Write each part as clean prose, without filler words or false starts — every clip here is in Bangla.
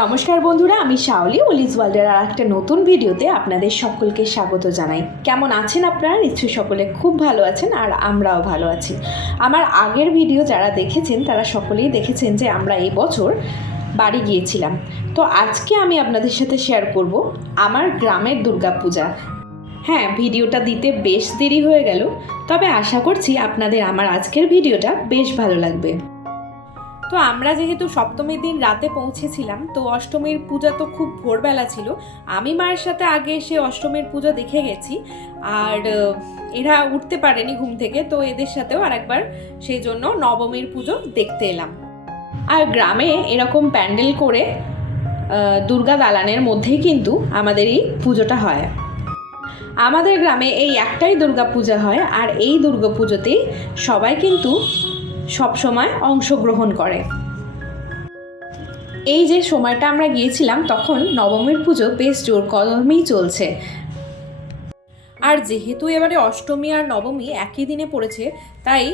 নমস্কার বন্ধুরা, আমি শাওলি ওলিজ ওয়ার্ল্ডের আর একটা নতুন ভিডিওতে আপনাদের সকলকে স্বাগত জানাই। কেমন আছেন আপনারা? নিশ্চয়ই সকলে খুব ভালো আছেন আর আমরাও ভালো আছি। আমার আগের ভিডিও যারা দেখেছেন তারা সকলেই দেখেছেন যে আমরা এই বছর বাড়ি গিয়েছিলাম। তো আজকে আমি আপনাদের সাথে শেয়ার করব আমার গ্রামের দুর্গাপূজা। হ্যাঁ, ভিডিওটা দিতে বেশ দেরি হয়ে গেল, তবে আশা করছি আপনাদের আমার আজকের ভিডিওটা বেশ ভালো লাগবে। তো আমরা যেহেতু সপ্তমীর দিন রাতে পৌঁছেছিলাম, তো অষ্টমীর পূজা তো খুব ভোরবেলা ছিল। আমি মায়ের সাথে আগে এসে অষ্টমীর পূজা দেখে গেছি, আর এরা উঠতে পারেনি ঘুম থেকে, তো এদের সাথেও আরেকবার সেই জন্য নবমীর পুজো দেখতে এলাম। আর গ্রামে এরকম প্যান্ডেল করে দুর্গা দালানের মধ্যেই কিন্তু আমাদের এই পুজোটা হয়। আমাদের গ্রামে এই একটাই দুর্গা পূজা হয়, আর এই দুর্গা পুজোতেই সবাই কিন্তু সব সময় অংশগ্রহণ করে। এই যে সময়টা আমরা গিয়েছিলাম তখন নবমীর পুজো বেশ জোর কদমেই চলছে। আর যেহেতু এবারে অষ্টমী আর নবমী একই দিনে পড়েছে, তাই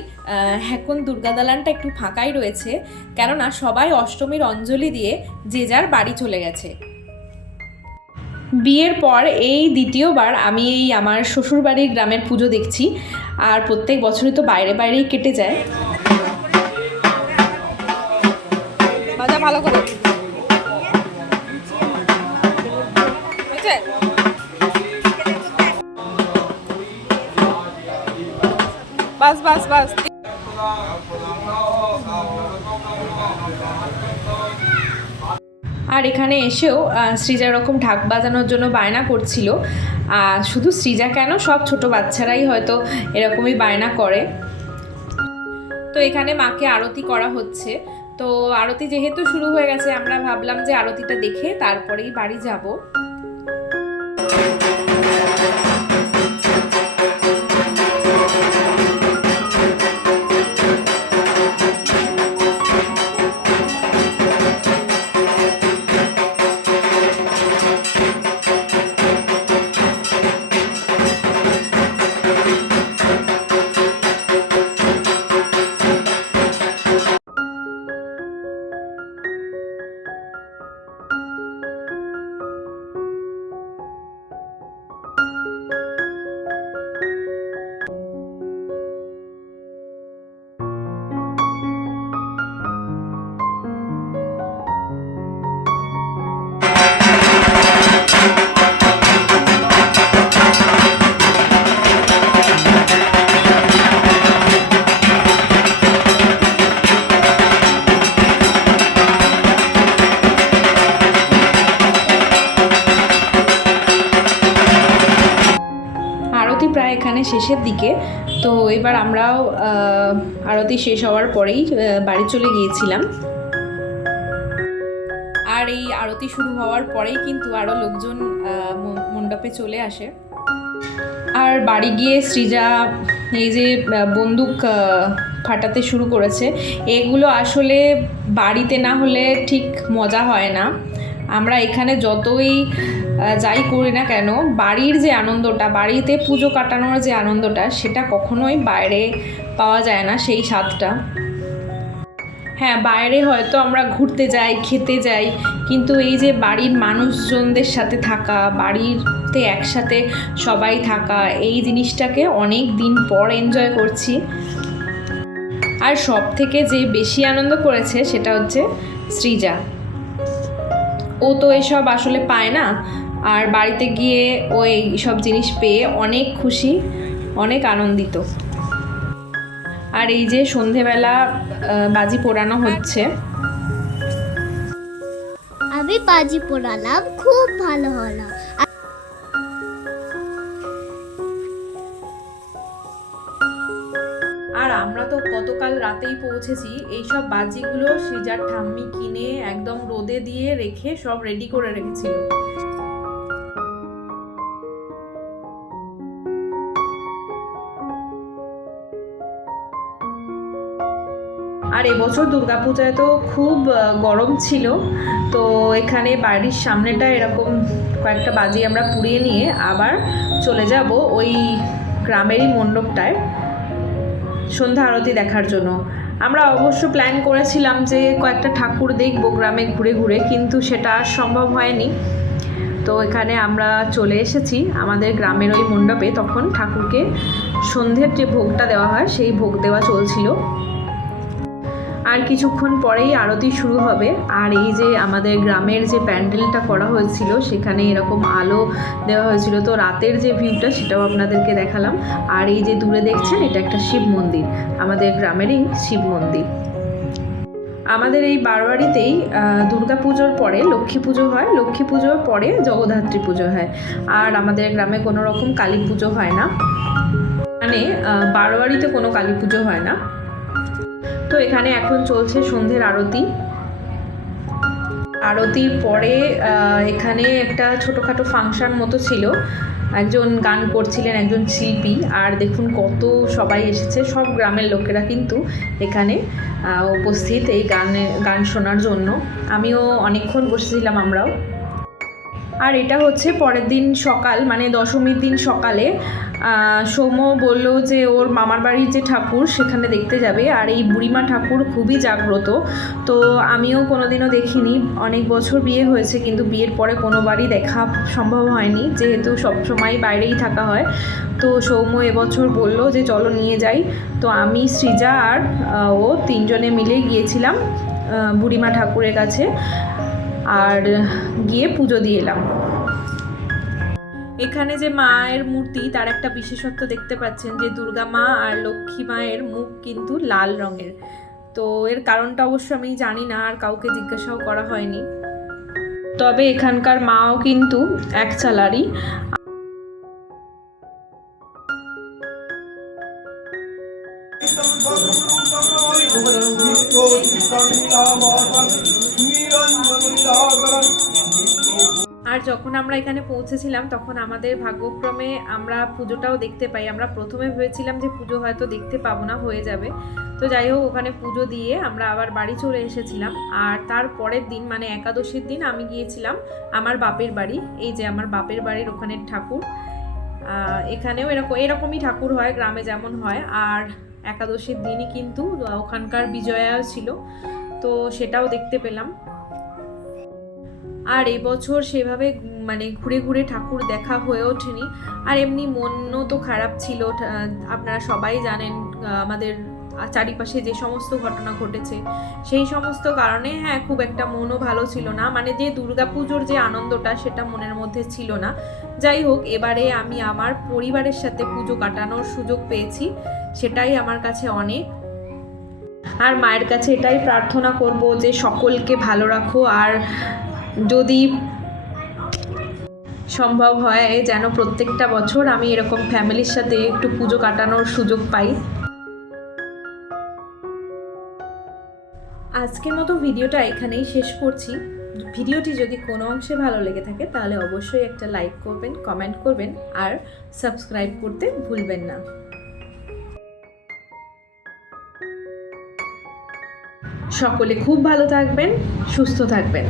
এখন দুর্গা দালানটা একটু ফাঁকাই রয়েছে, কেননা সবাই অষ্টমীর অঞ্জলি দিয়ে যে যার বাড়ি চলে গেছে। বিয়ের পর এই দ্বিতীয়বার আমি এই আমার শ্বশুরবাড়ির গ্রামের পুজো দেখছি, আর প্রত্যেক বছরই তো বাইরে বাইরেই কেটে যায়। ভালো করে বাস বাস বাস। আর এখানে এসেও সৃজা এরকম ঢাক বাজানোর জন্য বায়না করছিল। শুধু সৃজা কেন, সব ছোট বাচ্চারাই হয়তো এরকমই বায়না করে। তো এখানে মাকে আরতি করা হচ্ছে। তো আরতি যেহেতু শুরু হয়ে গেছে, আমরা ভাবলাম যে আরতিটা দেখে তারপরেই বাড়ি যাব। প্রায় এখানে শেষের দিকে। তো এবার আমরাও আরতি শেষ হওয়ার পরেই বাড়ি চলে গিয়েছিলাম। আর এই আরতি শুরু হওয়ার পরেই কিন্তু আরও লোকজন মণ্ডপে চলে আসে। আর বাড়ি গিয়ে সৃজা এই যে বন্দুক ফাটাতে শুরু করেছে। এগুলো আসলে বাড়িতে না হলে ঠিক মজা হয় না। আমরা এখানে যতই যাই করি না কেন, বাড়ির যে আনন্দটা, বাড়িতে পুজো কাটানোর যে আনন্দটা, সেটা কখনোই বাইরে পাওয়া যায় না, সেই স্বাদটা। হ্যাঁ, বাইরে হয়তো আমরা ঘুরতে যাই, খেতে যাই, কিন্তু এই যে বাড়ির মানুষজনদের সাথে থাকা, বাড়িতে একসাথে সবাই থাকা, এই জিনিসটাকে অনেক দিন পর এনজয় করছি। আর সব থেকে যে বেশি আনন্দ করেছে সেটা হচ্ছে সৃজা। ও তো এসব আসলে পায় না, আর বাড়িতে গিয়ে ও এই সব জিনিস পেয়ে অনেক খুশি, অনেক আনন্দিত। আর এই যে সন্ধেবেলা বাজি পোড়ানো হচ্ছে। আমি বাজি পোড়ালাম, খুব ভালো হলো। আর আমরা তো গতকাল রাতেই পৌঁছেছি। এইসব বাজিগুলো সৃজার ঠাম্মি কিনে একদম রোদে দিয়ে রেখে সব রেডি করে রেখেছিল। আর এবছর দুর্গাপূজায় তো খুব গরম ছিল, তো এখানে বাড়ির সামনেটা এরকম কয়েকটা বাজি আমরা পুড়িয়ে নিয়ে আবার চলে যাব ওই গ্রামেরই মণ্ডপটায় সন্ধ্যা আরতি দেখার জন্য। আমরা অবশ্য প্ল্যান করেছিলাম যে কয়েকটা ঠাকুর দেখব গ্রামে ঘুরে ঘুরে, কিন্তু সেটা আর সম্ভব হয়নি। তো এখানে আমরা চলে এসেছি আমাদের গ্রামের ওই মণ্ডপে। তখন ঠাকুরকে সন্ধ্যের যে ভোগটা দেওয়া হয় সেই ভোগ দেওয়া চলছিল। আর কিছুক্ষণ পরেই আরতি শুরু হবে। আর এই যে আমাদের গ্রামের যে প্যান্ডেলটা করা হয়েছিল সেখানে এরকম আলো দেওয়া হয়েছিল, তো রাতের যে ভিউটা সেটাও আপনাদেরকে দেখালাম। আর এই যে দূরে দেখছেন এটা একটা শিব মন্দির, আমাদের গ্রামেরই শিব মন্দির। আমাদের এই বারোয়ারিতেই দুর্গা পুজোর পরে লক্ষ্মী পুজো হয়, লক্ষ্মী পুজোর পরে জগদ্ধাত্রী পুজো হয়। আর আমাদের গ্রামে কোনো রকম কালী পুজো হয় না, মানে বারোয়ারিতে কোনো কালী পুজো হয় না। তো এখানে এখন চলছে সন্ধ্যের আরতি। আরতির পরে এখানে একটা ছোটোখাটো ফাংশন মতো ছিল, একজন গান করছিলেন, একজন শিল্পী। আর দেখুন কত সবাই এসেছে, সব গ্রামের লোকেরা কিন্তু এখানে উপস্থিত এই গান শোনার জন্য। আমিও অনেকক্ষণ বসেছিলাম, আমরাও। আর এটা হচ্ছে পরের দিন সকাল, মানে দশমীর দিন সকালে সৌম্য বলল যে ওর মামার বাড়ির যে ঠাকুর সেখানে দেখতে যাবে। আর এই বুড়িমা ঠাকুর খুবই জাগ্রত, তো আমিও কোনোদিনও দেখিনি। অনেক বছর বিয়ে হয়েছে কিন্তু বিয়ের পরে কোনোবারই দেখা সম্ভব হয়নি, যেহেতু সবসময় বাইরেই থাকা হয়। তো সৌম্য এবছর বলল যে চলো নিয়ে যাই। তো আমি, সৃজা আর ও তিনজনে মিলে গিয়েছিলাম বুড়িমা ঠাকুরের কাছে, আর গিয়ে পুজো দিয়ে এলাম। এখানে যে মায়ের মূর্তি তার একটা বিশেষত্ব দেখতে পাচ্ছেন, যে দুর্গা মা আর লক্ষ্মী মায়ের মুখ কিন্তু লাল রঙের। তো এর কারণটা অবশ্য আমি জানি না, আর কাউকে জিজ্ঞাসাও করা হয়নি। তবে এখানকার মাও কিন্তু এক চালারই। আর যখন আমরা এখানে পৌঁছেছিলাম তখন আমাদের ভাগ্যক্রমে আমরা পুজোটাও দেখতে পাই। আমরা প্রথমে ভেবেছিলাম যে পুজো হয়তো দেখতে পাবো না, হয়ে যাবে। তো যাই হোক, ওখানে পুজো দিয়ে আমরা আবার বাড়ি চলে এসেছিলাম। আর তার পরের দিন মানে একাদশীর দিন আমি গিয়েছিলাম আমার বাপের বাড়ি। এই যে আমার বাপের বাড়ির ওখানের ঠাকুর, এখানেও এরকমই ঠাকুর হয় গ্রামে যেমন হয়। আর একাদশীর দিনই কিন্তু ওখানকার বিজয়াও ছিল, তো সেটাও দেখতে পেলাম। আর এবছর সেভাবে মানে ঘুরে ঘুরে ঠাকুর দেখা হয়ে ওঠেনি। আর এমনি মনও তো খারাপ ছিল, আপনারা সবাই জানেন আমাদের চারিপাশে যে সমস্ত ঘটনা ঘটেছে সেই সমস্ত কারণে। হ্যাঁ, খুব একটা মনও ভালো ছিল না, মানে যে দুর্গাপুজোর যে আনন্দটা সেটা মনের মধ্যে ছিল না। যাই হোক, এবারে আমি আমার পরিবারের সাথে পুজো কাটানোর সুযোগ পেয়েছি, সেটাই আমার কাছে অনেক। আর মায়ের কাছে এটাই প্রার্থনা করব যে সকলকে ভালো রাখো, আর যদি সম্ভব হয় যেন প্রত্যেকটা বছর আমি এরকম ফ্যামিলির সাথে একটু পুজো কাটানোর সুযোগ পাই। আজকের মতো ভিডিওটা এখানেই শেষ করছি। ভিডিওটি যদি কোনো অংশে ভালো লেগে থাকে তাহলে অবশ্যই একটা লাইক করবেন, কমেন্ট করবেন, আর সাবস্ক্রাইব করতে ভুলবেন না। সকলে খুব ভালো থাকবেন, সুস্থ থাকবেন।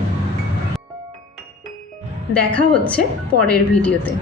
দেখা হচ্ছে পরের ভিডিওতে।